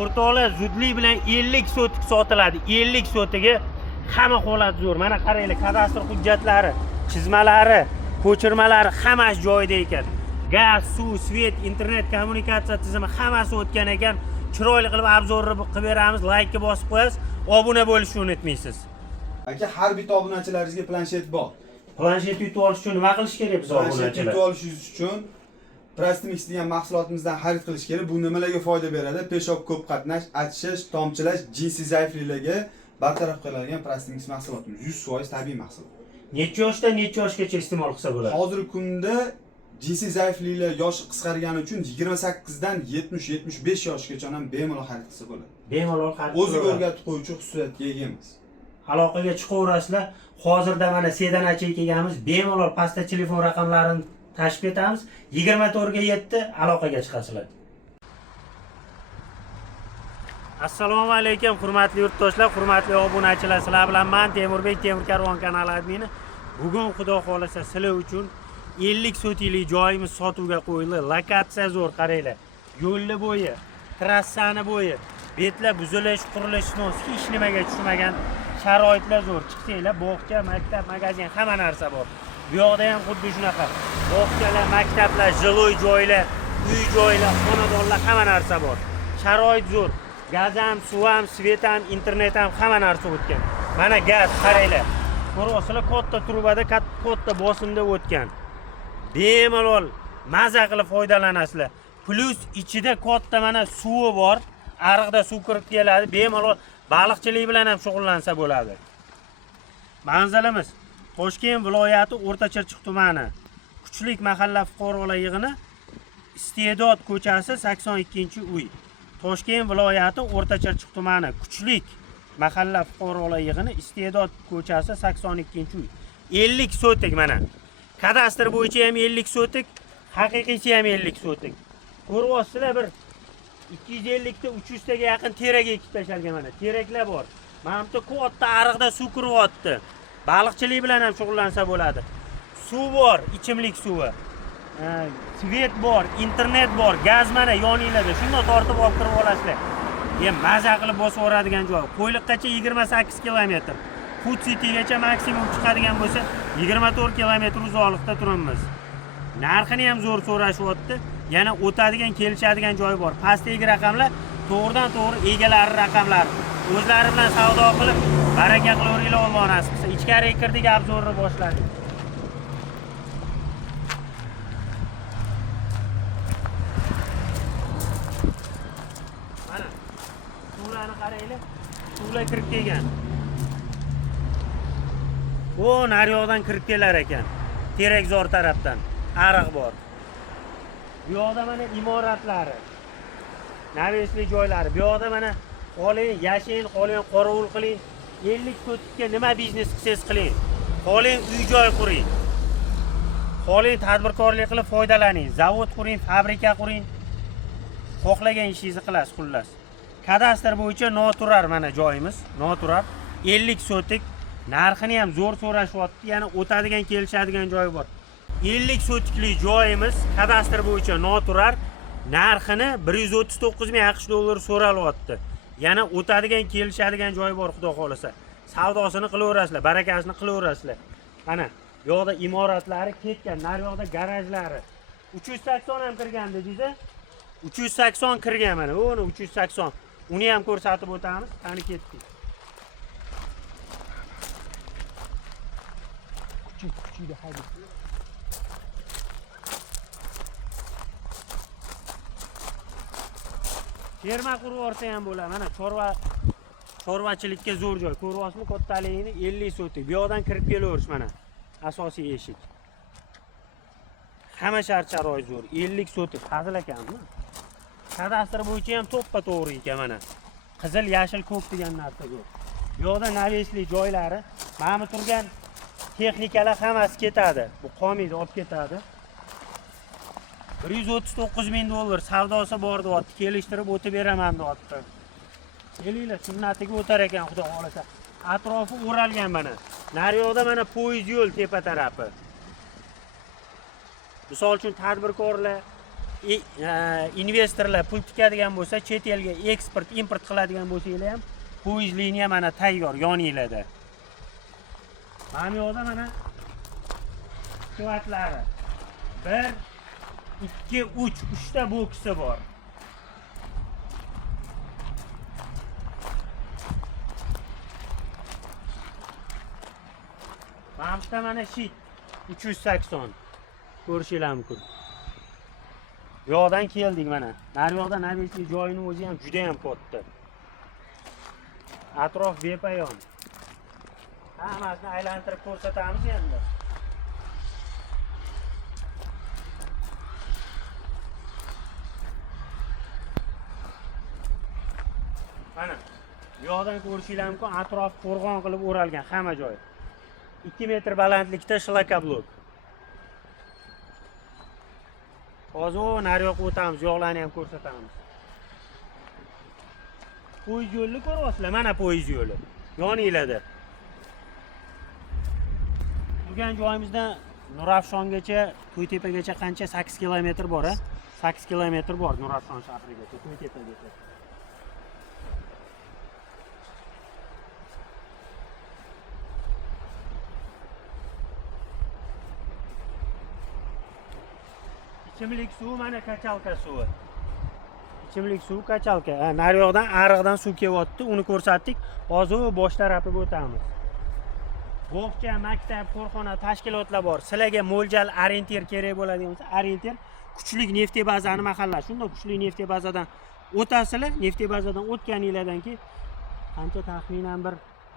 o'rtoqlar zudlik bilan 50 sotik sotiladi. 50 sotiga hamma holat zo'r. Mana qaranglar, kadastr hujjatlari, chizmalari, ko'chirmalari hammasi joyida ekan. Gaz, suv, svet, internet kommunikatsiya tizimi hammasi o'tgan ekan. Chiroyli qilib obzorni qilib beramiz, laykka bosib qo'yasiz, obuna bo'lishni unutmaysiz. Aka, har bitta obunachilaringizga planshet bor. Planshet yutib olish uchun nima qilish kerak biz obunachilar? Planshet yutib olishingiz uchun Plastimix degan mahsulotimizdan xarid qilish kerak. Bu nimalarga foyda beradi? Peshob ko'p qatnash, achishish, tomchilash, jinsiy zaifliklarga bartaraf qiladigan Plastimix mahsulotimiz 100% tabiiy mahsulot. Necha yoshdan necha yoshgacha iste'mol qilsa bo'ladi? Hozirgi kunda jinsiy zaifliklar yoshi qisqargani uchun 28 dan 70-75 yoshgacha ham bemalol xarid qilsa bo'ladi. Bemalol xarid. O'ziga o'rgatib qo'yuvchi xususiyatga ega emas. Aloqaga chiqaverasizlar. Hozirda mana Sedan acha kelganmiz. Bemalol pastda telefon raqamlarini tashib etamiz. 24 ga 7 aloqaga chiqasizlar. Assalomu alaykum hurmatli yurtdoshlar, hurmatli obunachilar. Sizlar bilan men Temurbek Temur Karvon kanali admini. Bugun xudo xolasa sizlar uchun 50 sotiklik joyimiz sotuvga qo'yildi. Lokatsiya zo'r, qaranglar. Yo'lli bo'yi, trassani bo'yi, betlar buzilish, qurilish, hech nimaga tushmagan sharoitlar zo'r. Chiqsanglar, bog'cha, maktab, magazin hamma narsa bor. Bu yoqda ham xuddi shunaqa. Bog'chalar, maktablar, jiloy joylar, uy joylar, xonadonlar hamma narsa bor. Sharoit zo'r. Gaz ham, suv ham, svet ham, internet ham hamma narsa o'tgan. Mana gaz, qaranglar. Ko'ryapsizlar, katta trubada, katta bosimda o'tgan. Bemalol maza qilib foydalanasizlar. Plus ichida katta mana suvi bor. Ariqda suv kirib keladi. Bemalol baliqchilik bilan ham shug'ullansa bo'ladi. Manzilimiz Toshkent viloyati O'rta-Chirchiq tumani. Kuchlik mahalla fuqarolar yig'ini, Iste'dod ko'chasi 82-uy. Toshkent viloyati O'rta-Chirchiq tumani. Kuchlik mahalla fuqarolar yig'ini, Iste'dod ko'chasi 82-uy. 50 sotik mana. Kadastr bo'yicha ham 50 sotik, haqiqiysi ham 50 sotik. Ko'ryapsizlar, bir 250 ta 300 taga yaqin terak ekib tashalgan mana. Teraklar bor. Mana bu katta ariqda suv kiryapti. Baliqchilik bilan ham shug'ullansa bo'ladi. Suv bor, ichimlik suvi. Svet bor, internet bor, gaz mana yoninglarda. Shunday tortib olib kirib olasizlar. Maza qilib bosib o'radigan joy. Qo'yliqqacha 28 kilometr. Food Citygacha maksimum chiqadigan bo'lsa 24 kilometr uzoqlikda turamiz. Narxini ham zo'r so'rashyapti. Yana o'tadigan, kelishadigan joy bor. Pastdagi raqamlar to'g'ridan to'g'ri egalari raqamlari. O'zlari bilan savdo qilib, baraka qilaveringlar Alloh nasib qilsa. Ichkariga kirdik, obzorni boshladik. Mana suvlarni qaranglar. Suvlar kirib kelgan. Bu naryoqdan kirib kelar ekan. Terakzor tarafdan ariq bor. Bu yoqda mana imoratlari, navesli joylari. Bu yoqda mana qoling, yashang, qoling, qorovul qiling. 50 sotikka nima biznes qilsangiz qiling. Qoling, uy-joy quring. Qoling, tadbirkorlik qilib foydalaning. Zavod quring, fabrika quring. Xohlagan ishingizni qilasiz, xullas. Kadastr bo'yicha noturar mana joyimiz, noturar. 50 sotik. Narxini ham zo'r so'rashyapti. Yana o'tadigan, kelishadigan joyi bor. 50 sotiklik joyimiz kadastr bo'yicha noturar. Narxini 139 ming AQSh dollari so'ralyapti. Yana o'tadigan, kelishadigan joyi bor, xudo xolasa. Savdosini qilaverasizlar, barakasini qilaverasizlar. Mana bu yoqda imoratlari ketgan, nar yoqda garajlari. 380 ham kirgan dedingiz-a? 380 kirgan mana. O'ni 380. Uni ham ko'rsatib o'tamiz. Qani ketdik. Kuchida haydi. Ferma qurib olsa ham bo'ladi. Mana chorvachilikka zo'r joy. Ko'ryapsizmi, kattaligini 50 sotik. Bu yoqdan kirib kelaverish mana. Asosiy eshik. Hamma shart-sharoit zo'r. 50 sotik. Hazil ekanmi? Kadastr bo'yicha ham to'ppa-to'g'ri ekan mana. Qizil, yashil, ko'k degan narsa zo'r. Bu yoqda navesli joylari, mana turgan texnikalar hammasi ketadi. Bu qolmaydi, olib ketadi. 139 ming dollar savdosi bor deyapti. Kelishtirib o'tib beraman deyapti. Kelinglar, sunnatiga o'tar ekan, xudo xolasa. Atrofi o'ralgan mana. Naryoqda mana poyezd yo'l tepa tarafi. Misol uchun tadbirkorlar investorlar pul tikadigan bo'lsa, chet elga eksport, import qiladigan bo'lsanglar ham, poyezd liniya mana tayyor yoninglarda. Mana bu yoqda mana quvvatlari 1, 2, 3 ta boksi bor. Mana mana shit 380. Ko'rishingiz mumkin. Bu yoqdan keldik mana. Nari yoqda nabiysi joyini o'zi ham juda ham katta. Atrof bepayon. Hammasini aylantirib ko'rsatamiz endi. Mana bu yoqdan ko'rishingiz mumkin, atrof qo'rg'on qilib o'ralgan hamma joy. 2 metr balandlikda shlakablok. Hozir nari yoqqa o'tamiz, yo'qlarni ham ko'rsatamiz. Poyezd yo'lini ko'ryapsizlar, mana poyezd yo'li. Yoninglarda. Turgan joyimizdan Nurafshongacha, To'ytepagacha qancha 8 kilometr bor, a? 8 kilometr bor Nurafshon shahrigacha, To'ytepagacha. İchimlik suvi mana kachalka suvi. İchimlik suvi kachalka. Nari yoqdan ariqdan suv kelyapti, uni ko'rsatdik. Hozir bosh tarafiga o'tamiz. Bog'cha, maktab, korxona, tashkilotlar bor. Sizlarga mo'ljal orientir kerak bo'ladigan bo'lsa, orientir kuchli neft bazani mahalla. Shunda kuchli neft bazadan o'tasizlar, neft bazadan o'tganinglardan keyin qancha taxminan bir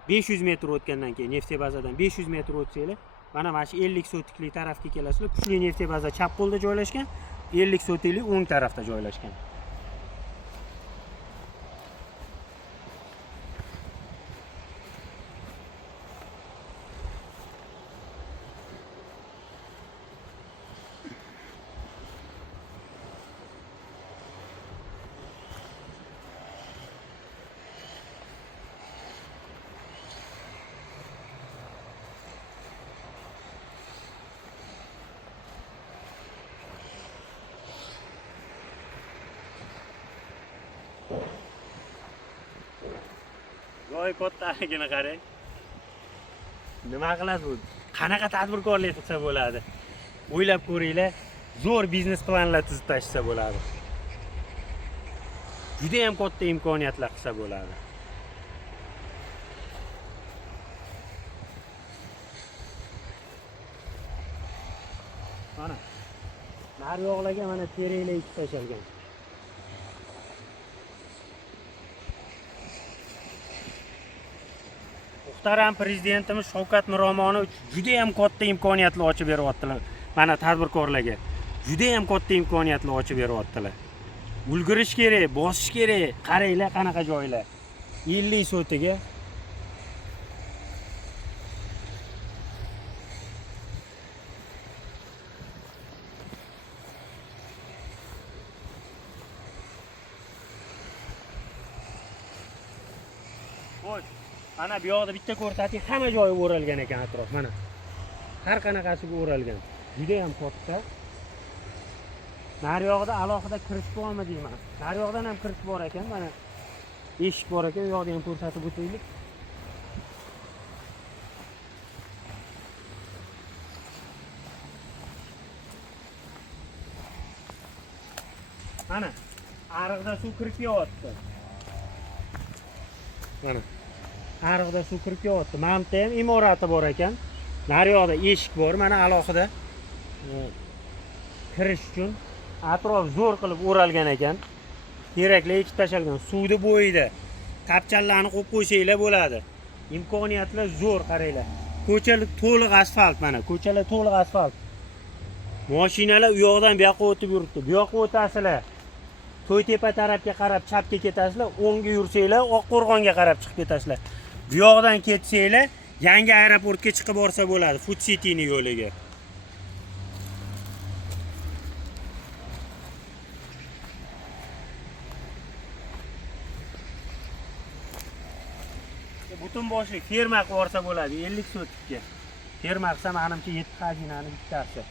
500 metr o'tgandan keyin neft bazadan 500 metr o'tsanglar, mana shu 50 sotikli tarafga kelasizlar. Kuchli neft baza chap qo'lda joylashgan, 50 sotikli o'ng tarafda joylashgan. Joy kattaligini qarang. Nima qilasiz bu? Qanaqa tadbirkorlik qilsa bo'ladi? O'ylab ko'ringlar, zo'r biznes planlar tuzib tashsa bo'ladi. Juda ham katta imkoniyatlar qilsa bo'ladi. Mana nari yoqlarga mana tereklar ekib tashalgan. Muhtaram prezidentimiz Shavkat Miromonov juda ham katta imkoniyatlar ochib beryaptilar. Mana tadbirkorlarga juda ham katta imkoniyatlar ochib beryaptilar. Ulgurish kerak, bosish kerak. Qaranglar qanaqa joylar. 50 sotiga. Xo'sh, mana bu yoqda bitta ko'rsating, hamma joyi o'ralgan ekan atrof, mana. Har qanaqasiga o'ralgan. Juda ham katta. Nari yoqda alohida kirish bormi deyman. Nari yoqdan ham kirish bor ekan, mana. Eshik bor ekan, u yoqda ham ko'rsatib o'taylik. Mana ariqda suv kirib kelyapti. Mana ariqda suv kirib kelyapti. Mana ham imorati bor ekan. Nari yoqda eshik bor, mana alohida kirish uchun atrof zo'r qilib o'ralgan ekan. Kerakli ekib tashalgan. Suvni bo'yida tapchallarni qo'yib qo'ysanglar bo'ladi. Imkoniyatlar zo'r, qaranglar. Ko'chalar to'liq asfalt, mana ko'chalar to'liq asfalt. Mashinalar u yoqdan bu yoqqa o'tib yuribdi. Bu yoqqa o'tasizlar. To'ytepa tarafga qarab chapga ketasizlar, o'ngga yursanglar, Oqqo'rg'onga qarab chiqib ketasizlar. Bu yoqdan ketsanglar, yangi aeroportga chiqib borsa bo'ladi, Food City'ning yo'liga. Butun boshli ferma qilib borsa bo'ladi, 50 sotikka. Ferma qilsa menimcha 7 xazinani bittasi.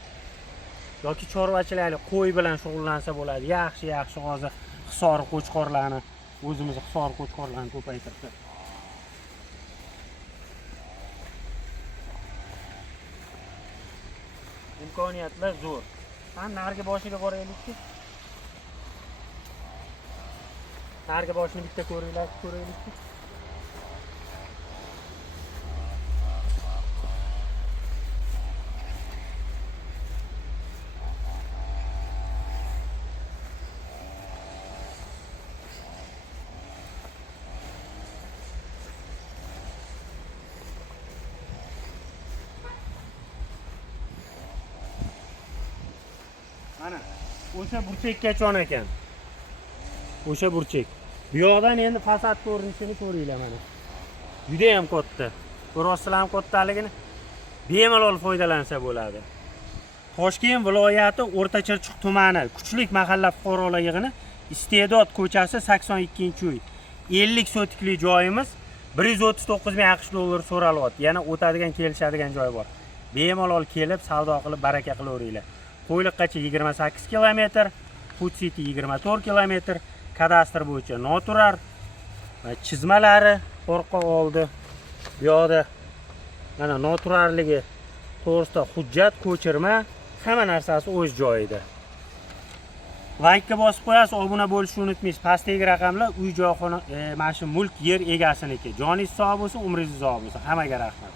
yoki chorvachilik qo'y bilan shug'ullansa bo'ladi. Yaxshi hozir Hisor qo'chqorlarni o'zimiz Hisor qo'chqorlarni ko'paytirdi. Imkoniyatlar zo'r. Qani nargi boshiga boraylikki. Nargi boshini bitta ko'raylikki. Mana o'sha burchakka chon ekan. O'sha burchak. Bu yoqdan endi fasad ko'rinishini ko'ringlar mana. Juda ham katta. Ko'rasizlar ham kattaligini bemalol foydalansa bo'ladi. Toshkent viloyati O'rtachirchiq tumani Kuchlik mahalla fuqarolar yig'ini Iste'dod ko'chasi 82-uy. 50 sotikli joyimiz 139 ming AQSh dollari so'ralyapti. Yana o'tadigan, kelishadigan joy bor. Bemalol kelib savdo qilib baraka qilaveringlar. Qo'yliqqacha 28 kilometr, Food City 24 kilometr, kadastr bo'yicha noturar chizmalari orqa oldi. Bu yoqda mana noturarligi to'g'risida hujjat, ko'chirma, hamma narsasi o'z joyida. Like'ga bosib qo'yasiz, obuna bo'lishni unutmaysiz. Pastdagi raqamlar uy joy, mana shu mulk yer egasiniki. Joningiz sog' bo'lsin, umringiz uzoq bo'lsin. Hammaga rahmat.